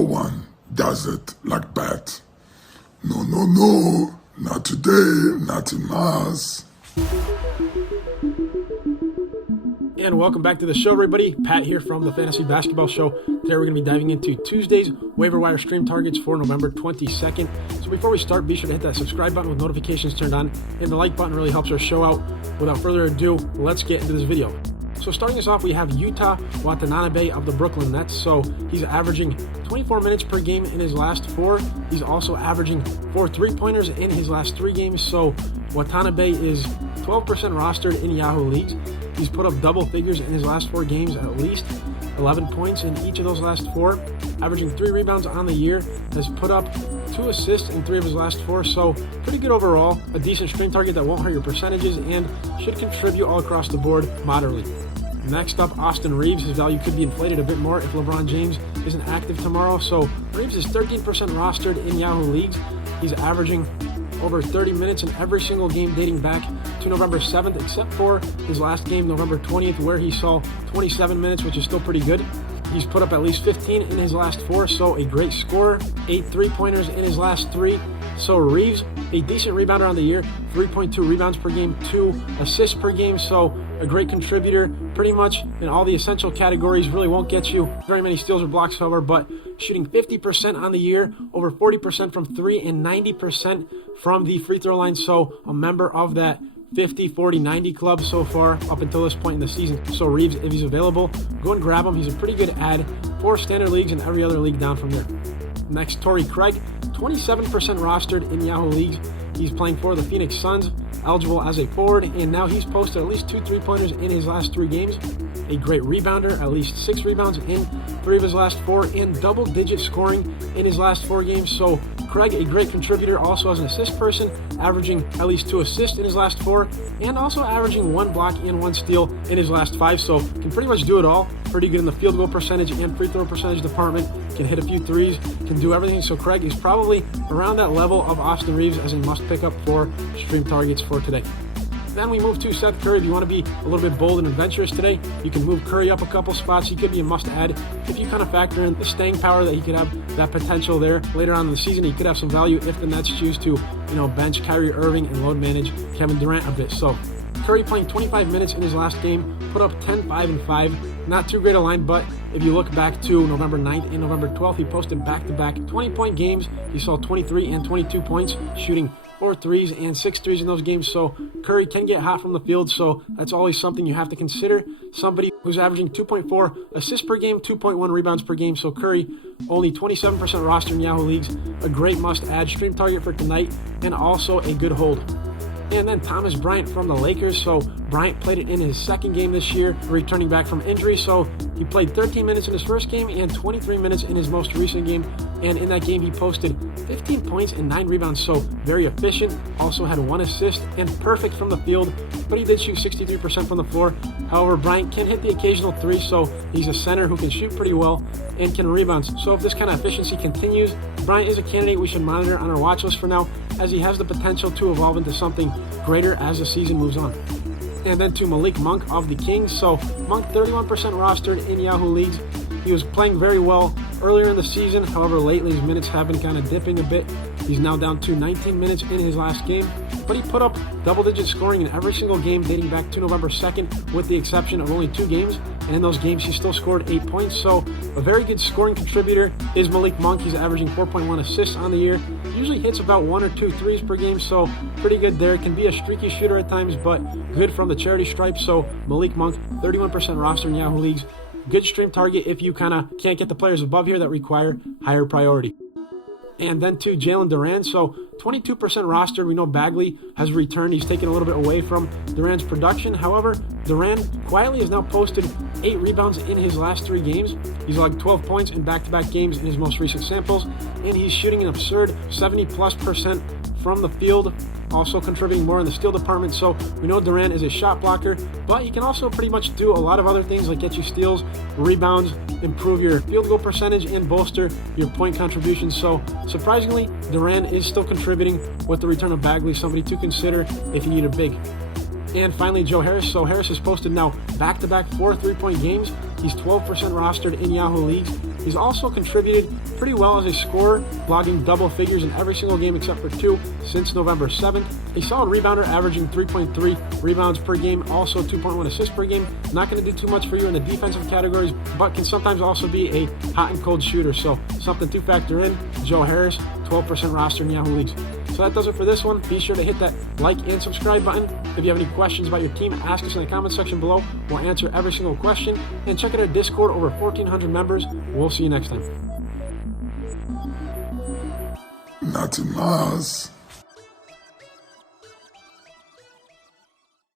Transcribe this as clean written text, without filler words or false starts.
one does it like Pat. No, no, no, not today, not in Mars. And welcome back to the show, everybody. Pat here from the Fantasy Basketball Show. Today we're going to be diving into Tuesday's waiver wire stream targets for November 22nd. So before we start, be sure to hit that subscribe button with notifications turned on, and the like button really helps our show out. Without further ado, let's get into this video. So starting us off, we have Yuta Watanabe of the Brooklyn Nets. So he's averaging 24 minutes per game in his last 4. He's also averaging 4 3-pointers in his last 3 games. So Watanabe is 12% rostered in Yahoo leagues. He's put up double figures in his last 4 games, at least 11 points in each of those last 4, averaging 3 rebounds on the year, has put up 2 assists in 3 of his last 4, so pretty good overall, a decent stream target that won't hurt your percentages and should contribute all across the board moderately. Next up, Austin Reeves. His value could be inflated a bit more if LeBron James isn't active tomorrow, so Reeves is 13% rostered in Yahoo leagues. He's averaging over 30 minutes in every single game dating back to November 7th, except for his last game, November 20th, where he saw 27 minutes, which is still pretty good. He's put up at least 15 in his last 4, so a great scorer. 8 3-pointers in his last 3. So Reeves, a decent rebounder on the year, 3.2 rebounds per game, 2 assists per game, so a great contributor pretty much in all the essential categories. Really won't get you very many steals or blocks, however, but shooting 50% on the year, over 40% from 3 and 90% from the free throw line, so a member of that 50, 40, 90 club so far up until this point in the season. So Reeves, if he's available, go and grab him. He's a pretty good ad for standard leagues and every other league down from there. Next, Torrey Craig, 27% rostered in Yahoo leagues. He's playing for the Phoenix Suns, eligible as a forward, and now he's posted at least 2 3-pointers in his last 3 games. A great rebounder, at least 6 rebounds in 3 of his last 4, and double-digit scoring in his last 4 games. So Craig, a great contributor, also as an assist person, averaging at least 2 assists in his last 4, and also averaging 1 block and 1 steal in his last 5. So can pretty much do it all. Pretty good in the field goal percentage and free throw percentage department. Can hit a few threes, can do everything. So Craig is probably around that level of Austin Reeves as a must pick up for stream targets for today. Then we move to Seth Curry. If you want to be a little bit bold and adventurous today, you can move Curry up a couple spots. He could be a must-add if you kind of factor in the staying power that he could have, that potential there. Later on in the season, he could have some value if the Nets choose to, bench Kyrie Irving and load manage Kevin Durant a bit. So Curry playing 25 minutes in his last game, put up 10, 5, and 5. Not too great a line, but if you look back to November 9th and November 12th, he posted back-to-back 20-point games. He saw 23 and 22 points, shooting 4 threes and 6 threes in those games. So Curry can get hot from the field, so that's always something you have to consider. Somebody who's averaging 2.4 assists per game, 2.1 rebounds per game. So Curry, only 27% roster in Yahoo leagues, a great must-add stream target for tonight, and also a good hold. And then Thomas Bryant from the Lakers. So Bryant played it in his second game this year, returning back from injury. So he played 13 minutes in his first game and 23 minutes in his most recent game. And in that game, he posted 15 points and 9 rebounds. So very efficient. Also had 1 assist and perfect from the field. But he did shoot 63% from the floor. However, Bryant can hit the occasional 3. So he's a center who can shoot pretty well and can rebound. So if this kind of efficiency continues, Bryant is a candidate we should monitor on our watch list for now, as he has the potential to evolve into something greater as the season moves on. And then to Malik Monk of the Kings. So Monk, 31% rostered in Yahoo leagues. He was playing very well earlier in the season. However, lately his minutes have been kind of dipping a bit. He's now down to 19 minutes in his last game. But he put up double-digit scoring in every single game dating back to November 2nd, with the exception of only 2 games. And in those games, he still scored 8 points. So a very good scoring contributor is Malik Monk. He's averaging 4.1 assists on the year. Usually hits about 1 or 2 threes per game, so pretty good there. Can be a streaky shooter at times, but good from the charity stripe. So Malik Monk, 31% roster in Yahoo leagues. Good stream target if you kind of can't get the players above here that require higher priority. And then to Jalen Duran. So 22% rostered. We know Bagley has returned. He's taken a little bit away from Duran's production. However, Duran quietly has now posted 8 rebounds in his last 3 games. He's logged 12 points in back-to-back games in his most recent samples. And he's shooting an absurd 70+% from the field, also contributing more in the steal department. So we know Durant is a shot blocker, but he can also pretty much do a lot of other things like get you steals, rebounds, improve your field goal percentage, and bolster your point contributions. So surprisingly, Durant is still contributing with the return of Bagley, somebody to consider if you need a big. And finally, Joe Harris. So Harris has posted now back-to-back 4 3-point games. He's 12% rostered in Yahoo leagues. He's also contributed pretty well as a scorer, logging double figures in every single game except for 2 since November 7th. A solid rebounder, averaging 3.3 rebounds per game, also 2.1 assists per game. Not going to do too much for you in the defensive categories, but can sometimes also be a hot and cold shooter, so something to factor in. Joe Harris, 12% roster in Yahoo Leagues. So that does it for this one. Be sure to hit that like and subscribe button. If you have any questions about your team, ask us in the comment section below. We'll answer every single question. And check out our Discord, over 1,400 members. We'll see you next time. Nothing más.